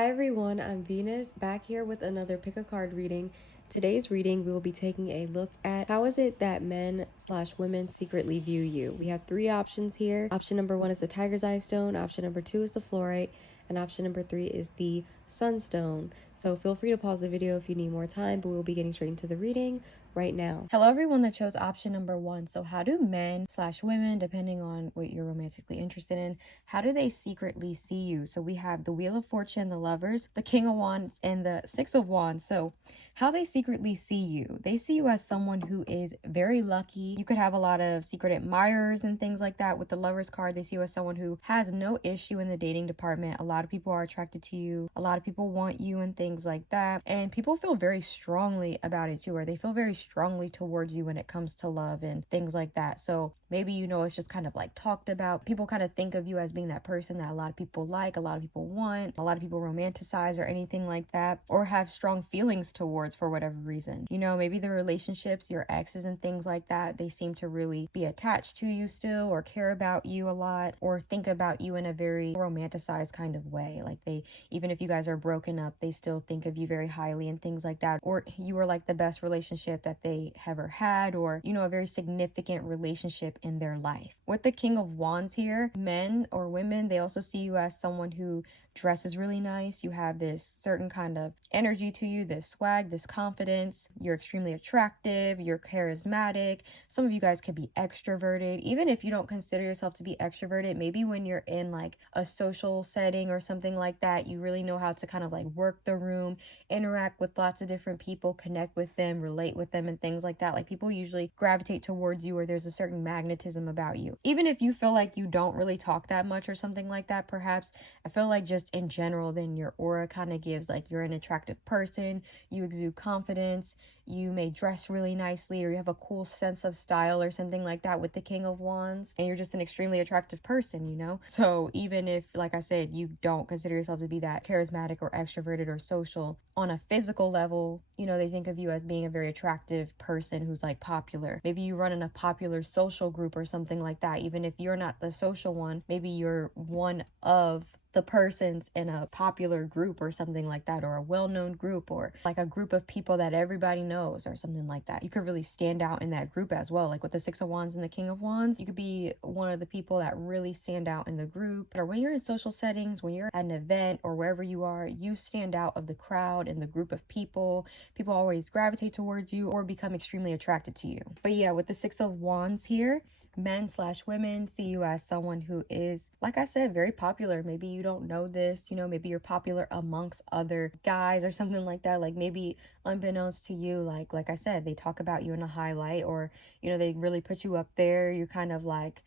Hi everyone, I'm Venus, back here with another pick a card reading. Today's reading, we will be taking a look at how is it that men/women secretly view you. We have three options here. Option number one is the Tiger's Eye stone, option number two is the Fluorite, and option number three is the Sunstone. So feel free to pause the video if you need more time, but we'll be getting straight into the reading right now. Hello everyone that chose option number one. So how do men/women, depending on what you're romantically interested in, how do they secretly see you? So we have the Wheel of Fortune, the Lovers, the King of Wands, and the Six of Wands. So how they secretly see you. They see you as someone who is very lucky. You could have a lot of secret admirers and things like that. With the Lovers card, they see you as someone who has no issue in the dating department. A lot of people are attracted to you. A lot of people want you and things like that. And people feel very strongly about it too, or they feel very strongly towards you when it comes to love and things like that. So maybe, it's just kind of like talked about. People kind of think of you as being that person that a lot of people like, a lot of people want, a lot of people romanticize or anything like that, or have strong feelings towards for whatever reason. Maybe the relationships, your exes and things like that, they seem to really be attached to you still, or care about you a lot, or think about you in a very romanticized kind of way. Like even if you guys are broken up, they still think of you very highly and things like that. Or you were like the best relationship that they ever had, or, a very significant relationship in their life. With the King of Wands here, men or women, they also see you as someone who dresses really nice. You have this certain kind of energy to you, this swag, this confidence. You're extremely attractive. You're charismatic. Some of you guys could be extroverted. Even if you don't consider yourself to be extroverted, maybe when you're in like a social setting or something like that, you really know how to kind of like work the room, interact with lots of different people, connect with them, relate with them and things like that. Like people usually gravitate towards you, or there's a certain magnetism about you. Even if you feel like you don't really talk that much or something like that, perhaps, I feel like just in general, then your aura kind of gives like you're an attractive person, you exude confidence, you may dress really nicely, or you have a cool sense of style or something like that with the King of Wands, and you're just an extremely attractive person, So even if, like I said, you don't consider yourself to be that charismatic or extroverted or social, on a physical level, they think of you as being a very attractive person who's like popular. Maybe you run in a popular social group or something like that. Even if you're not the social one, maybe you're one of the persons in a popular group or something like that, or a well-known group, or like a group of people that everybody knows or something like that. You could really stand out in that group as well. Like with the Six of Wands and the King of Wands, you could be one of the people that really stand out in the group. Or when you're in social settings, when you're at an event or wherever you are, you stand out of the crowd and the group of people. People always gravitate towards you or become extremely attracted to you. But yeah, with the Six of Wands here, men/women see you as someone who is, like I said, very popular. Maybe you don't know this, maybe you're popular amongst other guys or something like that. Like maybe unbeknownst to you, like I said, they talk about you in a highlight, or, they really put you up there. You're kind of like,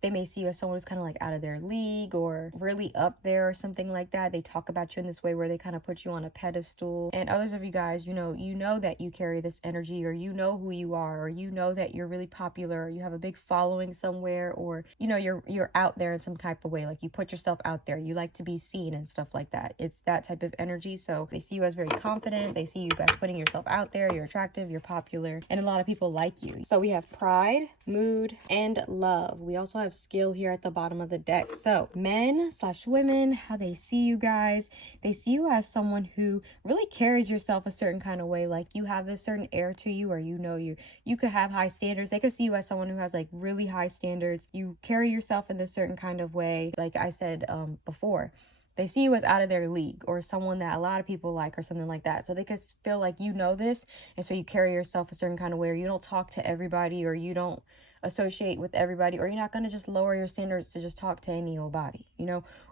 they may see you as someone who's kind of like out of their league or really up there or something like that. They talk about you in this way where they kind of put you on a pedestal. And others of you guys, you know that you carry this energy, or you know who you are, or you know that you're really popular, or you have a big following somewhere, or you're out there in some type of way. Like you put yourself out there. You like to be seen and stuff like that. It's that type of energy. So they see you as very confident. They see you as putting yourself out there. You're attractive, you're popular, and a lot of people like you. So we have pride, mood, and love. We also have skill here at the bottom of the deck. So men/women, how they see you guys, they see you as someone who really carries yourself a certain kind of way. Like you have this certain air to you, or you could have high standards. They could see you as someone who has like really high standards. You carry yourself in this certain kind of way. Like I said before, they see you as out of their league, or someone that a lot of people like, or something like that. So they could feel like this, and so you carry yourself a certain kind of way, or you don't talk to everybody, or you don't associate with everybody, or you're not going to just lower your standards to just talk to any old body,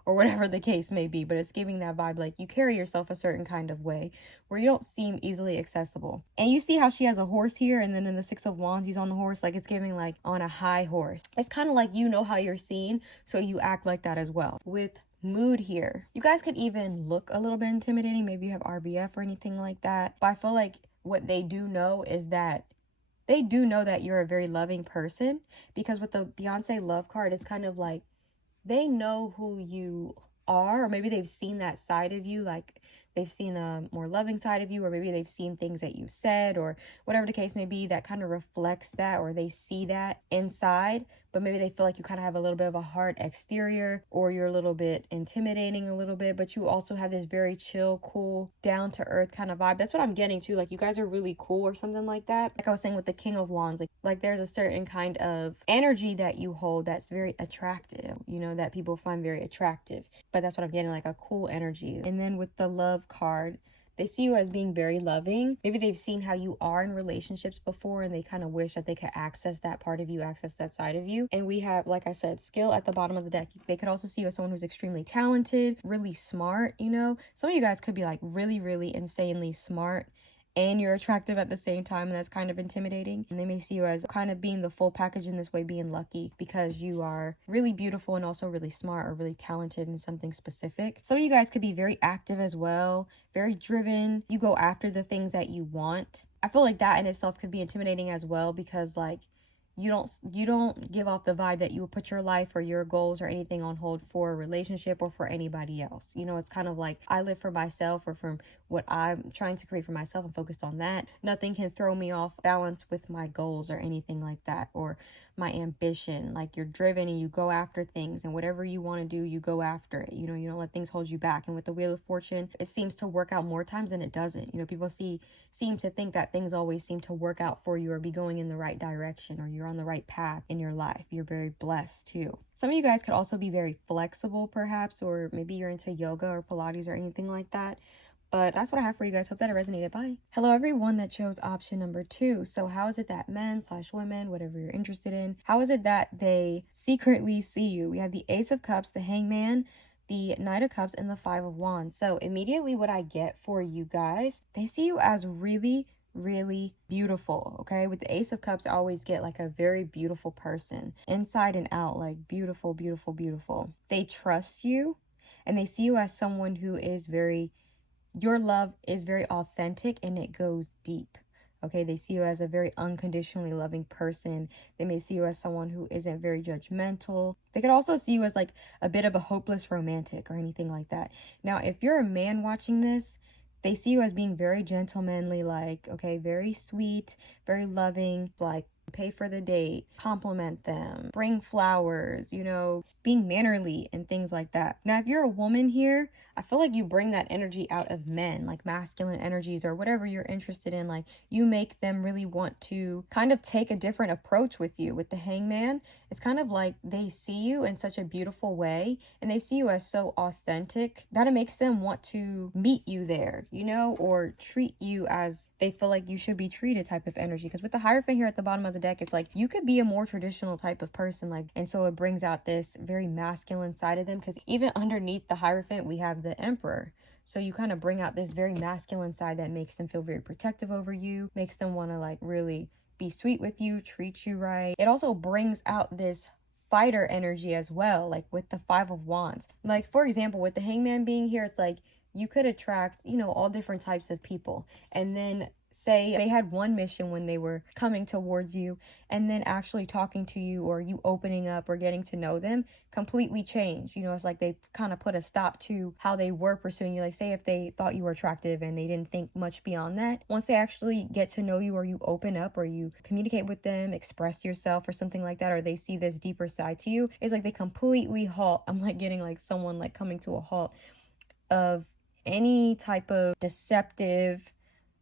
or whatever the case may be. But it's giving that vibe like you carry yourself a certain kind of way where you don't seem easily accessible. And you see how she has a horse here, and then in the Six of Wands, he's on the horse. Like it's giving like on a high horse. It's kind of like how you're seen, so you act like that as well. With mood here, you guys could even look a little bit intimidating. Maybe you have RBF or anything like that. But I feel like what they do know is that they do know that you're a very loving person, because with the Beyonce love card, it's kind of like they know who you are, or maybe they've seen that side of you. Like they've seen a more loving side of you, or maybe they've seen things that you said, or whatever the case may be, that kind of reflects that, or they see that inside. But maybe they feel like you kind of have a little bit of a hard exterior, or you're a little bit intimidating a little bit, but you also have this very chill, cool, down to earth kind of vibe. That's what I'm getting to. Like, you guys are really cool or something like that. Like I was saying with the King of Wands, like there's a certain kind of energy that you hold that's very attractive, you know, that people find very attractive. But that's what I'm getting, like a cool energy. And then with the Love card, they see you as being very loving. Maybe they've seen how you are in relationships before, and they kind of wish that they could access that part of you, access that side of you. And we have, like I said, skill at the bottom of the deck. They could also see you as someone who's extremely talented, really smart, you know. Some of you guys could be like really, really insanely smart, and you're attractive at the same time, and that's kind of intimidating. And they may see you as kind of being the full package in this way, being lucky because you are really beautiful and also really smart or really talented in something specific. Some of you guys could be very active as well, very driven. You go after the things that you want. I feel like that in itself could be intimidating as well, because like you don't give off the vibe that you would put your life or your goals or anything on hold for a relationship or for anybody else. You know, it's kind of like I live for myself, or from what I'm trying to create for myself. I'm focused on that. Nothing can throw me off balance with my goals or anything like that, or my ambition. Like, you're driven and you go after things, and whatever you want to do, you go after it. You know, you don't let things hold you back. And with the Wheel of Fortune, it seems to work out more times than it doesn't. You know, people seem to think that things always seem to work out for you, or be going in the right direction, or you're on the right path in your life. You're very blessed too. Some of you guys could also be very flexible perhaps, or maybe you're into yoga or Pilates or anything like that. But that's what I have for you guys. Hope that it resonated. Bye. Hello, everyone that chose option number 2. So how is it that men/women, whatever you're interested in, how is it that they secretly see you? We have the Ace of Cups, the Hangman, the Knight of Cups, and the Five of Wands. So immediately what I get for you guys, they see you as really, really beautiful. Okay, with the Ace of Cups, I always get like a very beautiful person, inside and out, like beautiful, beautiful, beautiful. They trust you, and they see you as someone who is your love is very authentic and it goes deep. Okay, they see you as a very unconditionally loving person. They may see you as someone who isn't very judgmental. They could also see you as like a bit of a hopeless romantic or anything like that. Now, if you're a man watching this, they see you as being very gentlemanly, like, okay, very sweet, very loving, like pay for the date, compliment them, bring flowers, you know, being mannerly and things like that. Now, if you're a woman here, I feel like you bring that energy out of men, like masculine energies or whatever you're interested in. Like, you make them really want to kind of take a different approach with you. With the Hangman, it's kind of like they see you in such a beautiful way, and they see you as so authentic that it makes them want to meet you there, you know, or treat you as they feel like you should be treated type of energy. Because with the Hierophant here at the bottom of the deck, it's like you could be a more traditional type of person, like, and so it brings out this very masculine side of them, because even underneath the Hierophant we have the Emperor. So you kind of bring out this very masculine side that makes them feel very protective over you, makes them want to like really be sweet with you, treat you right. It also brings out this fighter energy as well, like with the Five of Wands. Like, for example, with the Hangman being here, it's like you could attract, you know, all different types of people, and then say they had one mission when they were coming towards you, and then actually talking to you, or you opening up or getting to know them, completely change. You know, it's like they kind of put a stop to how they were pursuing you. Like, say if they thought you were attractive and they didn't think much beyond that, once they actually get to know you, or you open up, or you communicate with them, express yourself or something like that, or they see this deeper side to you, it's like they completely halt. I'm like getting like someone like coming to a halt of any type of deceptive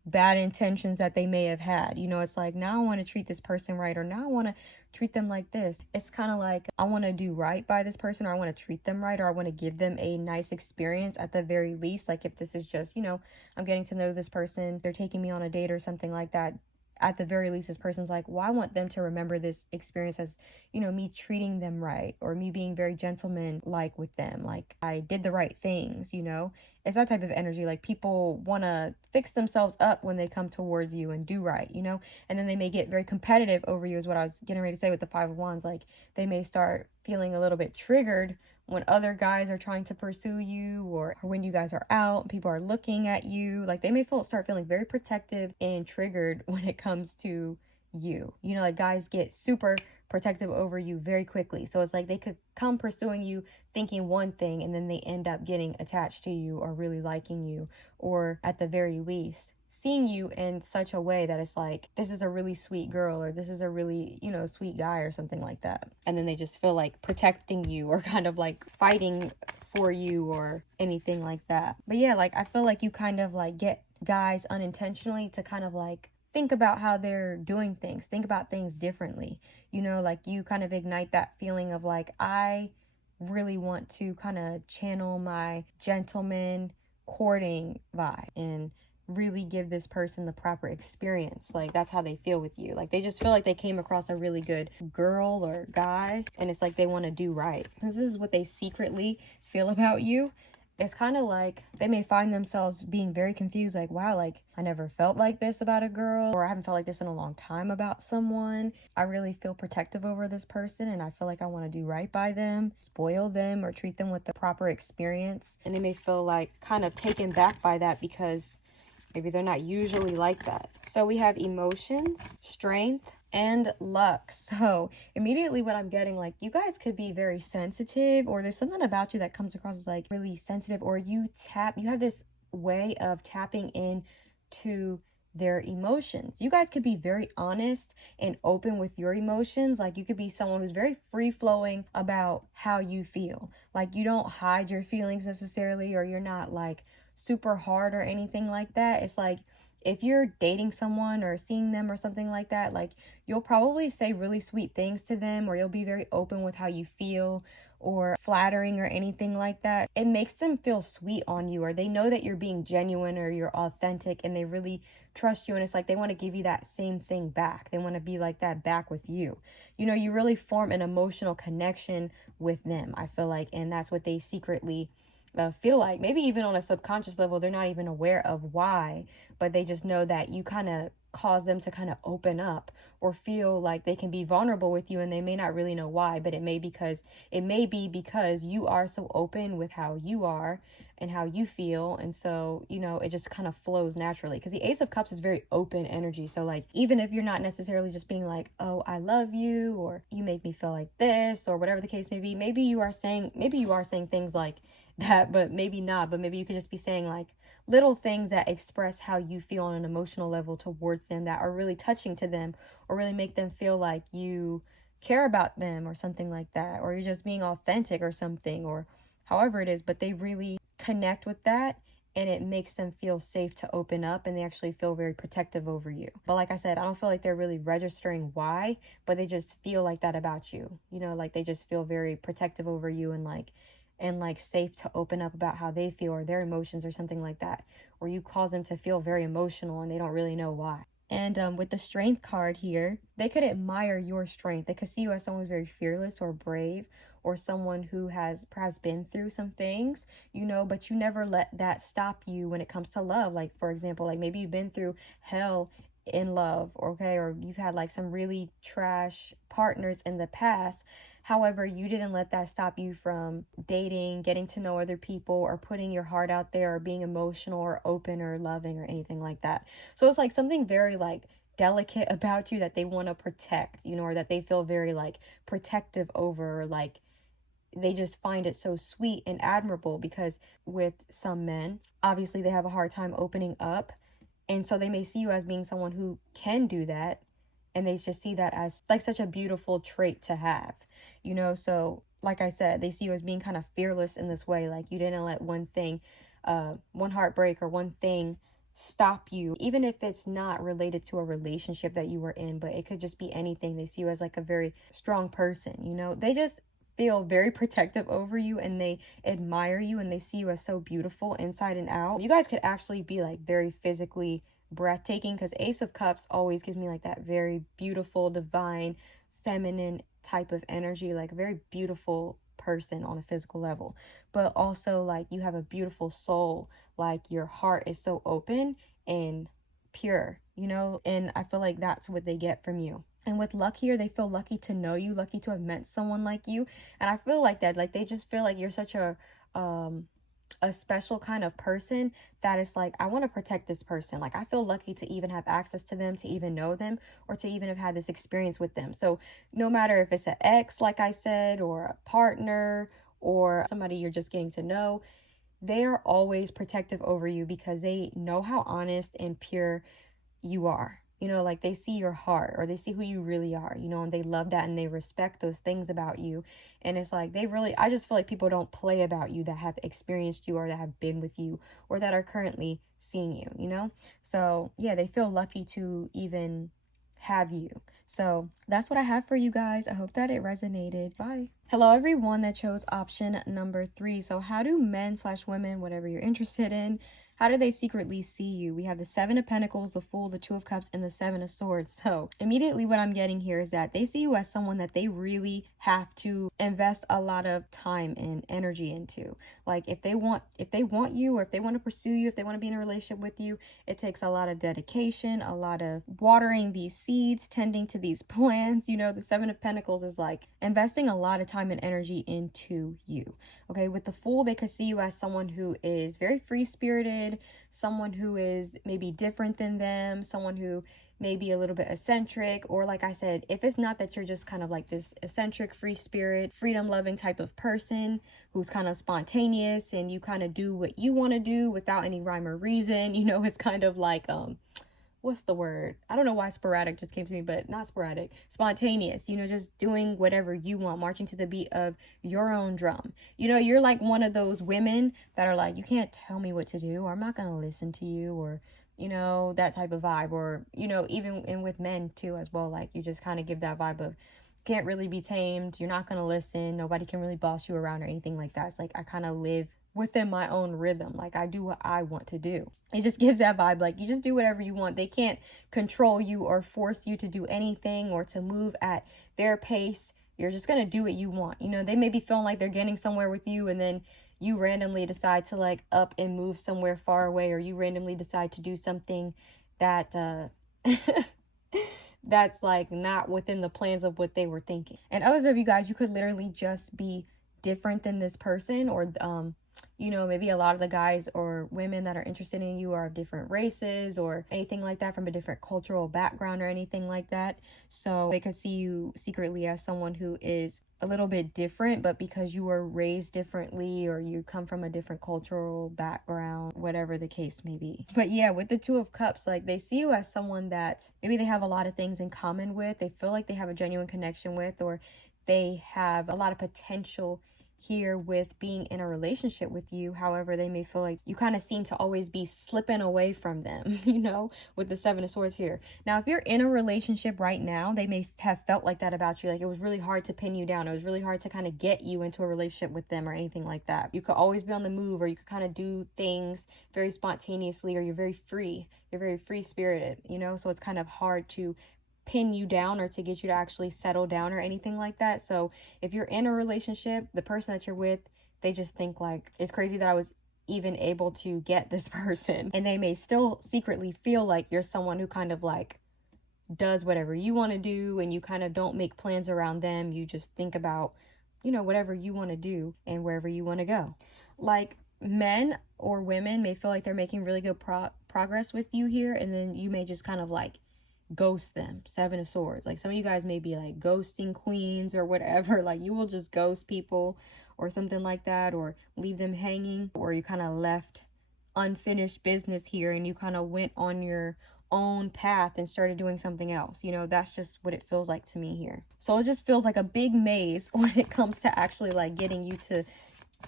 bad intentions that they may have had. You know, it's like, now I want to treat this person right, or now I want to treat them like this. It's kind of like, I want to do right by this person, or I want to treat them right, or I want to give them a nice experience at the very least. Like, if this is just, you know, I'm getting to know this person, they're taking me on a date or something like that, at the very least, this person's like, well, I want them to remember this experience as, you know, me treating them right, or me being very gentleman-like with them. Like, I did the right things, you know? It's that type of energy. Like, people want to fix themselves up when they come towards you and do right, you know? And then they may get very competitive over you, is what I was getting ready to say with the Five of Wands. Like, they may start feeling a little bit triggered when other guys are trying to pursue you, or when you guys are out, people are looking at you. Like, they may start feeling very protective and triggered when it comes to you. You know, like, guys get super protective over you very quickly. So it's like they could come pursuing you thinking one thing, and then they end up getting attached to you or really liking you, or at the very least seeing you in such a way that it's like, this is a really sweet girl, or this is a really, you know, sweet guy, or something like that. And then they just feel like protecting you, or kind of like fighting for you, or anything like that. But yeah, like I feel like you kind of like get guys unintentionally to kind of like think about how they're doing things, think about things differently. You know, like you kind of ignite that feeling of like, I really want to kind of channel my gentleman courting vibe and really give this person the proper experience. Like that's how they feel with you. Like they just feel like they came across a really good girl or guy, and it's like they want to do right. Since this is what they secretly feel about you, it's kind of like they may find themselves being very confused, like, wow, like I never felt like this about a girl, or I haven't felt like this in a long time about someone. I really feel protective over this person, and I feel like I want to do right by them, spoil them, or treat them with the proper experience. And they may feel like kind of taken back by that because maybe they're not usually like that. So we have emotions, strength, and luck. So immediately what I'm getting, like, you guys could be very sensitive, or there's something about you that comes across as like really sensitive, or you have this way of tapping in to their emotions. You guys could be very honest and open with your emotions. Like you could be someone who's very free flowing about how you feel. Like you don't hide your feelings necessarily, or you're not like super hard or anything like that. It's like if you're dating someone or seeing them or something like that, like you'll probably say really sweet things to them, or you'll be very open with how you feel, or flattering or anything like that. It makes them feel sweet on you, or they know that you're being genuine or you're authentic, and they really trust you. And it's like they want to give you that same thing back. They want to be like that back with you. You know, you really form an emotional connection with them, I feel like, and that's what they secretly feel like. Maybe even on a subconscious level, they're not even aware of why, but they just know that you kind of cause them to kind of open up or feel like they can be vulnerable with you, and they may not really know why, but it may be because you are so open with how you are and how you feel. And so, you know, it just kind of flows naturally, because the Ace of Cups is very open energy. So like, even if you're not necessarily just being like, oh, I love you, or you make me feel like this, or whatever the case may be, maybe you are saying things like that, but maybe not. But maybe you could just be saying like little things that express how you feel on an emotional level towards them, that are really touching to them, or really make them feel like you care about them, or something like that, or you're just being authentic or something, or however it is. But they really connect with that, and it makes them feel safe to open up, and they actually feel very protective over you. But like I said, I don't feel like they're really registering why, but they just feel like that about you. You know, like they just feel very protective over you, and like safe to open up about how they feel, or their emotions, or something like that, or you cause them to feel very emotional and they don't really know why. And with the strength card here, they could admire your strength. They could see you as someone who's very fearless or brave, or someone who has perhaps been through some things, you know, but you never let that stop you when it comes to love. Like, for example, like maybe you've been through hell in love, okay, or you've had like some really trash partners in the past. However, you didn't let that stop you from dating, getting to know other people, or putting your heart out there, or being emotional or open or loving or anything like that. So it's like something very like delicate about you that they want to protect, you know, or that they feel very like protective over, or like they just find it so sweet and admirable. Because with some men, obviously they have a hard time opening up, and so they may see you as being someone who can do that, and they just see that as like such a beautiful trait to have, you know. So like I said, they see you as being kind of fearless in this way. Like you didn't let one thing, one heartbreak or one thing stop you, even if it's not related to a relationship that you were in, but it could just be anything. They see you as like a very strong person, you know. They just feel very protective over you, and they admire you, and they see you as so beautiful inside and out. You guys could actually be like very physically breathtaking, because Ace of Cups always gives me like that very beautiful, divine, feminine type of energy, like a very beautiful person on a physical level. But also like you have a beautiful soul, like your heart is so open and pure, you know. And I feel like that's what they get from you. And with luck here, they feel lucky to know you, lucky to have met someone like you. And I feel like that, like they just feel like you're such a a special kind of person that is like, I want to protect this person. Like, I feel lucky to even have access to them, to even know them, or to even have had this experience with them. So no matter if it's an ex, like I said, or a partner, or somebody you're just getting to know, they are always protective over you because they know how honest and pure you are. You know, like they see your heart, or they see who you really are, you know, and they love that and they respect those things about you. And it's like I just feel like people don't play about you that have experienced you, or that have been with you, or that are currently seeing you, you know? So yeah, they feel lucky to even have you. So that's what I have for you guys. I hope that it resonated. Bye. Hello, everyone that chose option number 3. So how do men / women, whatever you're interested in, how do they secretly see you? We have the 7 of Pentacles, the Fool, the 2 of Cups, and the 7 of Swords. So immediately what I'm getting here is that they see you as someone that they really have to invest a lot of time and energy into. Like if they want you, or if they want to pursue you, if they want to be in a relationship with you, it takes a lot of dedication, a lot of watering these seeds, tending to these plants. You know, the 7 of Pentacles is like investing a lot of time and energy into you. Okay, with the Fool, they could see you as someone who is very free-spirited, someone who is maybe different than them, someone who may be a little bit eccentric, or like I said, if it's not that you're just kind of like this eccentric, free spirit, freedom-loving type of person who's kind of spontaneous and you kind of do what you want to do without any rhyme or reason, you know, it's kind of like, what's the word? I don't know why sporadic just came to me, but not sporadic, spontaneous, you know, just doing whatever you want, marching to the beat of your own drum. You know, you're like one of those women that are like, you can't tell me what to do, or I'm not going to listen to you, or, you know, that type of vibe. Or, you know, even with men too as well, like you just kind of give that vibe of can't really be tamed, you're not going to listen, nobody can really boss you around or anything like that. It's like I kind of live within my own rhythm. Like I do what I want to do. It just gives that vibe like you just do whatever you want. They can't control you or force you to do anything or to move at their pace. You're just going to do what you want. You know, they may be feeling like they're getting somewhere with you, and then you randomly decide to like up and move somewhere far away, or you randomly decide to do something that that's like not within the plans of what they were thinking. And others of you guys, you could literally just be different than this person, or you know, maybe a lot of the guys or women that are interested in you are of different races or anything like that, from a different cultural background or anything like that. So they could see you secretly as someone who is a little bit different, but because you were raised differently, or you come from a different cultural background, whatever the case may be. But yeah, with the 2 of Cups, like they see you as someone that maybe they have a lot of things in common with, they feel like they have a genuine connection with, or they have a lot of potential here with being in a relationship with you. However, they may feel like you kind of seem to always be slipping away from them, you know, with the 7 of Swords here. Now, if you're in a relationship right now, they may have felt like that about you. Like it was really hard to pin you down. It was really hard to kind of get you into a relationship with them or anything like that. You could always be on the move, or you could kind of do things very spontaneously, or you're very free. You're very free spirited, you know, so it's kind of hard to pin you down or to get you to actually settle down or anything like that. So if you're in a relationship, the person that you're with, they just think like, it's crazy that I was even able to get this person. And they may still secretly feel like you're someone who kind of like does whatever you want to do, and you kind of don't make plans around them. You just think about, you know, whatever you want to do and wherever you want to go. Like men or women may feel like they're making really good progress with you here, and then you may just kind of like ghost them. 7 of Swords. Like some of you guys may be like ghosting queens or whatever. Like you will just ghost people or something like that, or leave them hanging, or you kind of left unfinished business here and you kind of went on your own path and started doing something else. You know, that's just what it feels like to me here. So it just feels like a big maze when it comes to actually like getting you to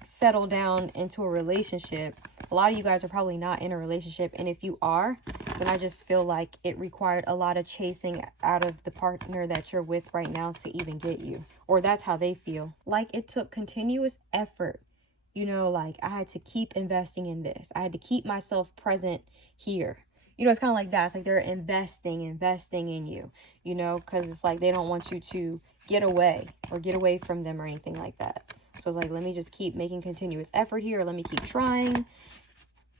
settle down into a relationship. A lot of you guys are probably not in a relationship, and if you are, then I just feel like it required a lot of chasing out of the partner that you're with right now to even get you, or that's how they feel. Like it took continuous effort, you know, like I had to keep investing in this, I had to keep myself present here. You know, it's kind of like that. It's like they're investing in you, you know, because it's like they don't want you to get away from them or anything like that. So it's like, let me just keep making continuous effort here. Let me keep trying.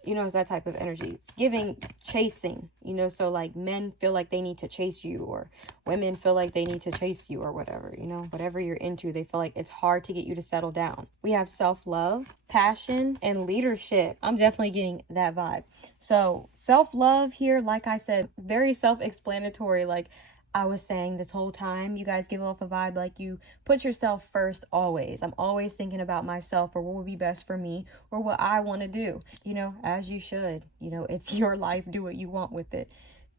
You know, it's that type of energy. It's giving chasing, you know, so like men feel like they need to chase you, or women feel like they need to chase you, or whatever, you know, whatever you're into, they feel like it's hard to get you to settle down. We have self-love, passion, and leadership. I'm definitely getting that vibe. So self-love here, like I said, very self-explanatory. Like I was saying this whole time, you guys give off a vibe like you put yourself first always. I'm always thinking about myself, or what would be best for me, or what I want to do, you know, as you should. You know, it's your life, do what you want with it.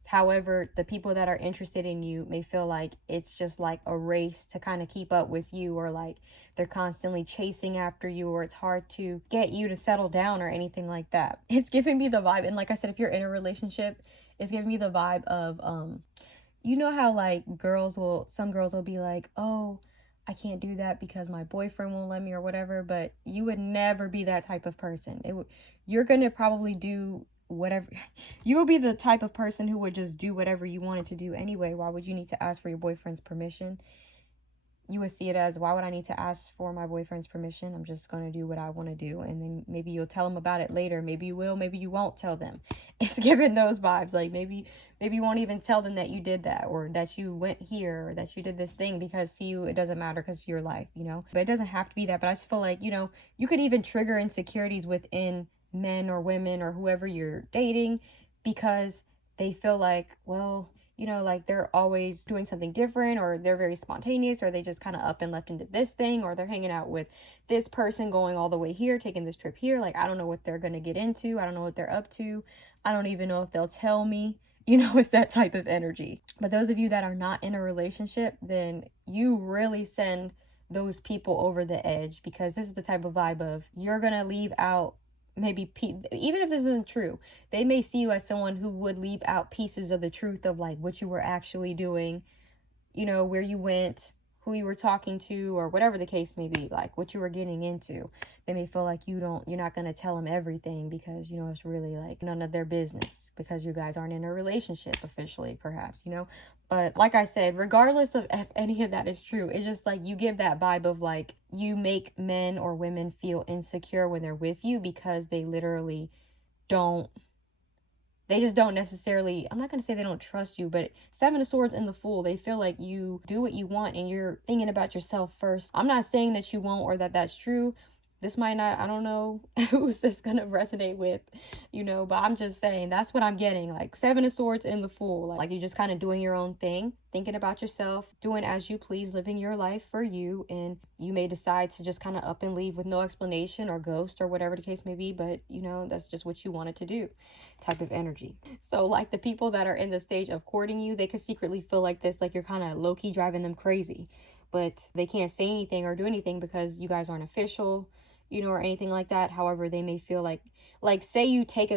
However, the people that are interested in you may feel like it's just like a race to kind of keep up with you, or like they're constantly chasing after you, or it's hard to get you to settle down or anything like that. It's giving me the vibe. And like I said, if you're in a relationship, it's giving me the vibe of, you know how like some girls will be like, oh, I can't do that because my boyfriend won't let me, or whatever. But you would never be that type of person. You're gonna probably do whatever. You will be the type of person who would just do whatever you wanted to do anyway. Why would you need to ask for your boyfriend's permission? You would see it as, why would I need to ask for my boyfriend's permission? I'm just going to do what I want to do. And then maybe you'll tell them about it later. Maybe you will, maybe you won't tell them. It's giving those vibes. Like maybe you won't even tell them that you did that, or that you went here, or that you did this thing, because to you, it doesn't matter because it's your life, you know? But it doesn't have to be that. But I just feel like, you know, you could even trigger insecurities within men or women or whoever you're dating, because they feel like, well, you know, like they're always doing something different, or they're very spontaneous, or they just kind of up and left into this thing, or they're hanging out with this person, going all the way here, taking this trip here. Like, I don't know what they're going to get into. I don't know what they're up to. I don't even know if they'll tell me. You know, it's that type of energy. But those of you that are not in a relationship, then you really send those people over the edge, because this is the type of vibe of, you're going to leave out maybe even if this isn't true, they may see you as someone who would leave out pieces of the truth of like what you were actually doing, you know, where you went, who you were talking to, or whatever the case may be, like what you were getting into. They may feel like you're not going to tell them everything, because, you know, it's really like none of their business, because you guys aren't in a relationship officially, perhaps, you know. But like I said, regardless of if any of that is true, it's just like you give that vibe of like you make men or women feel insecure when they're with you, because they literally don't, they just don't necessarily, I'm not going to say they don't trust you, but Seven of Swords and the Fool, they feel like you do what you want and you're thinking about yourself first. I'm not saying that you won't, or that that's true. This might not, I don't know who's this going to resonate with, you know, but I'm just saying that's what I'm getting. Like Seven of Swords and the Fool, like you're just kind of doing your own thing, thinking about yourself, doing as you please, living your life for you. And you may decide to just kind of up and leave with no explanation, or ghost, or whatever the case may be. But, you know, that's just what you wanted to do type of energy. So like the people that are in the stage of courting you, they could secretly feel like this, like you're kind of low-key driving them crazy, but they can't say anything or do anything because you guys aren't official, you know, or anything like that. However, they may feel like say you take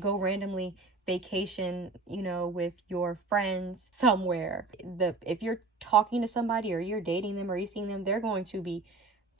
go randomly vacation, you know, with your friends somewhere. If you're talking to somebody, or you're dating them, or you're seeing them, they're going to be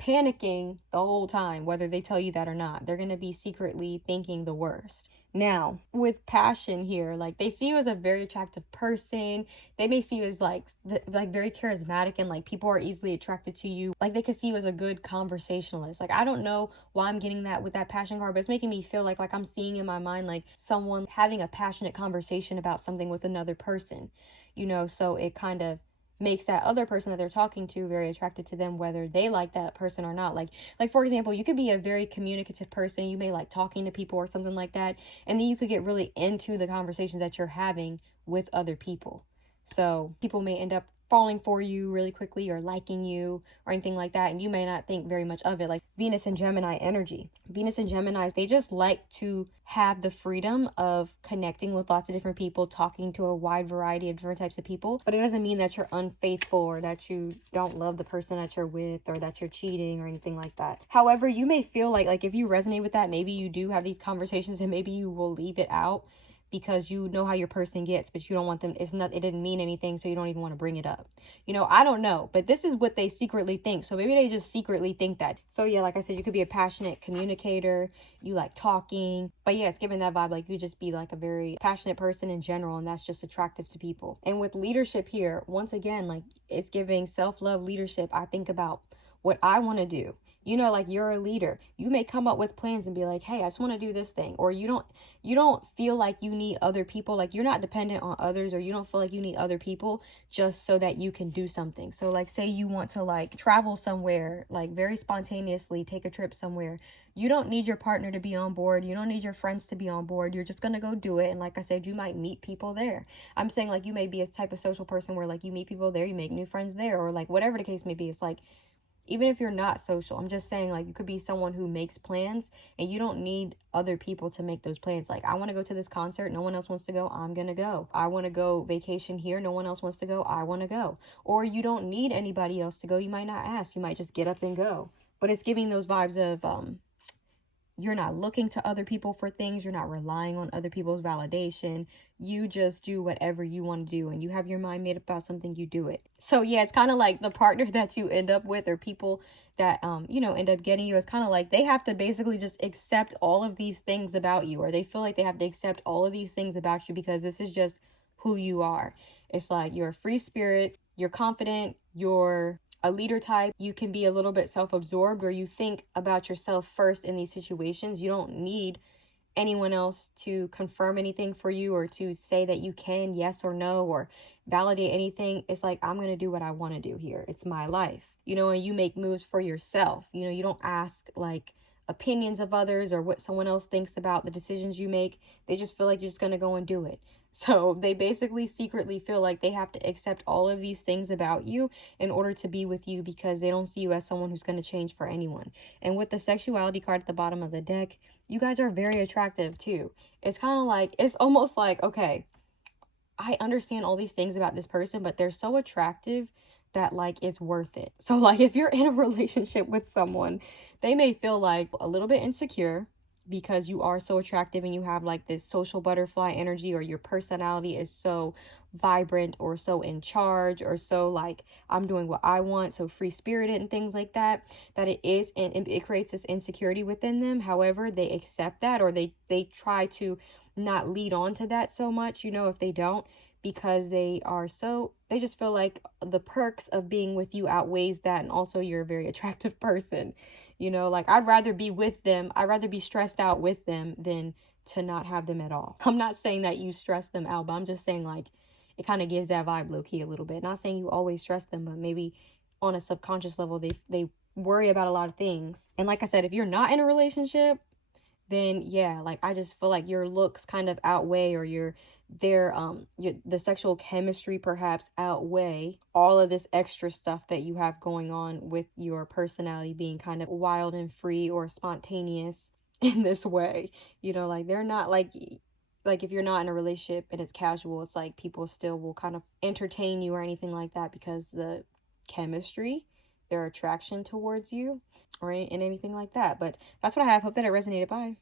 panicking the whole time, whether they tell you that or not. They're going to be secretly thinking the worst. Now, with passion here, like they see you as a very attractive person. They may see you as like very charismatic, and like people are easily attracted to you. Like they could see you as a good conversationalist. Like I don't know why I'm getting that with that passion card, but it's making me feel like I'm seeing in my mind like someone having a passionate conversation about something with another person, you know, so it kind of makes that other person that they're talking to very attracted to them, whether they like that person or not. Like for example, you could be a very communicative person. You may like talking to people or something like that, and then you could get really into the conversations that you're having with other people. So people may end up falling for you really quickly, or liking you, or anything like that, and you may not think very much of it. Like Venus and Gemini energy. Venus and Geminis, they just like to have the freedom of connecting with lots of different people, talking to a wide variety of different types of people. But it doesn't mean that you're unfaithful, or that you don't love the person that you're with, or that you're cheating, or anything like that. However, you may feel like if you resonate with that, maybe you do have these conversations, and maybe you will leave it out because you know how your person gets, but you don't want them, it didn't mean anything, so you don't even want to bring it up. You know, I don't know, but this is what they secretly think. So maybe they just secretly think that. So yeah, like I said, you could be a passionate communicator, you like talking, but yeah, it's giving that vibe like you just be like a very passionate person in general, and that's just attractive to people. And with leadership here, once again, like it's giving self-love leadership. I think about what I want to do. You know, like you're a leader. You may come up with plans and be like, hey, I just want to do this thing. Or you don't feel like you need other people. Like you're not dependent on others, or you don't feel like you need other people just so that you can do something. So like say you want to like travel somewhere, like very spontaneously take a trip somewhere. You don't need your partner to be on board. You don't need your friends to be on board. You're just going to go do it. And like I said, you might meet people there. I'm saying like you may be a type of social person where like you meet people there, you make new friends there, or like whatever the case may be. It's like, even if you're not social, I'm just saying like you could be someone who makes plans and you don't need other people to make those plans. Like, I want to go to this concert, no one else wants to go, I'm gonna go. I want to go vacation here, no one else wants to go, I want to go. Or you don't need anybody else to go. You might not ask, you might just get up and go. But it's giving those vibes of you're not looking to other people for things. You're not relying on other people's validation. You just do whatever you want to do, and you have your mind made up about something, you do it. So yeah, it's kind of like the partner that you end up with, or people that end up getting you. It's kind of like they have to basically just accept all of these things about you, or they feel like they have to accept all of these things about you because this is just who you are. It's like you're a free spirit, you're confident, you're a leader type. You can be a little bit self-absorbed, where you think about yourself first in these situations. You don't need anyone else to confirm anything for you, or to say that you can, yes or no, or validate anything. It's like, I'm going to do what I want to do here. It's my life, and you make moves for yourself. You don't ask like opinions of others or what someone else thinks about the decisions you make. They just feel like you're just going to go and do it. So they basically secretly feel like they have to accept all of these things about you in order to be with you, because they don't see you as someone who's going to change for anyone. And with the sexuality card at the bottom of the deck, you guys are very attractive too. It's kind of like, it's almost like, okay, I understand all these things about this person, but they're so attractive that like it's worth it. So like if you're in a relationship with someone, they may feel like a little bit insecure because you are so attractive and you have like this social butterfly energy, or your personality is so vibrant or so in charge or so like I'm doing what I want, so free spirited and things like that, that it is, and it creates this insecurity within them. However, they accept that, or they try to not lead on to that so much, if they don't, because they just feel like the perks of being with you outweighs that. And also you're a very attractive person, like I'd rather be with them. I'd rather be stressed out with them than to not have them at all. I'm not saying that you stress them out, but I'm just saying like it kind of gives that vibe low key a little bit. Not saying you always stress them, but maybe on a subconscious level, they worry about a lot of things. And like I said, if you're not in a relationship, then yeah, like I just feel like your looks kind of outweigh, or the sexual chemistry perhaps outweigh all of this extra stuff that you have going on with your personality being kind of wild and free or spontaneous in this way. Like they're not like if you're not in a relationship and it's casual, it's like people still will kind of entertain you or anything like that, because the chemistry, their attraction towards you, or anything like that. But that's what I have. Hope that it resonated. Bye.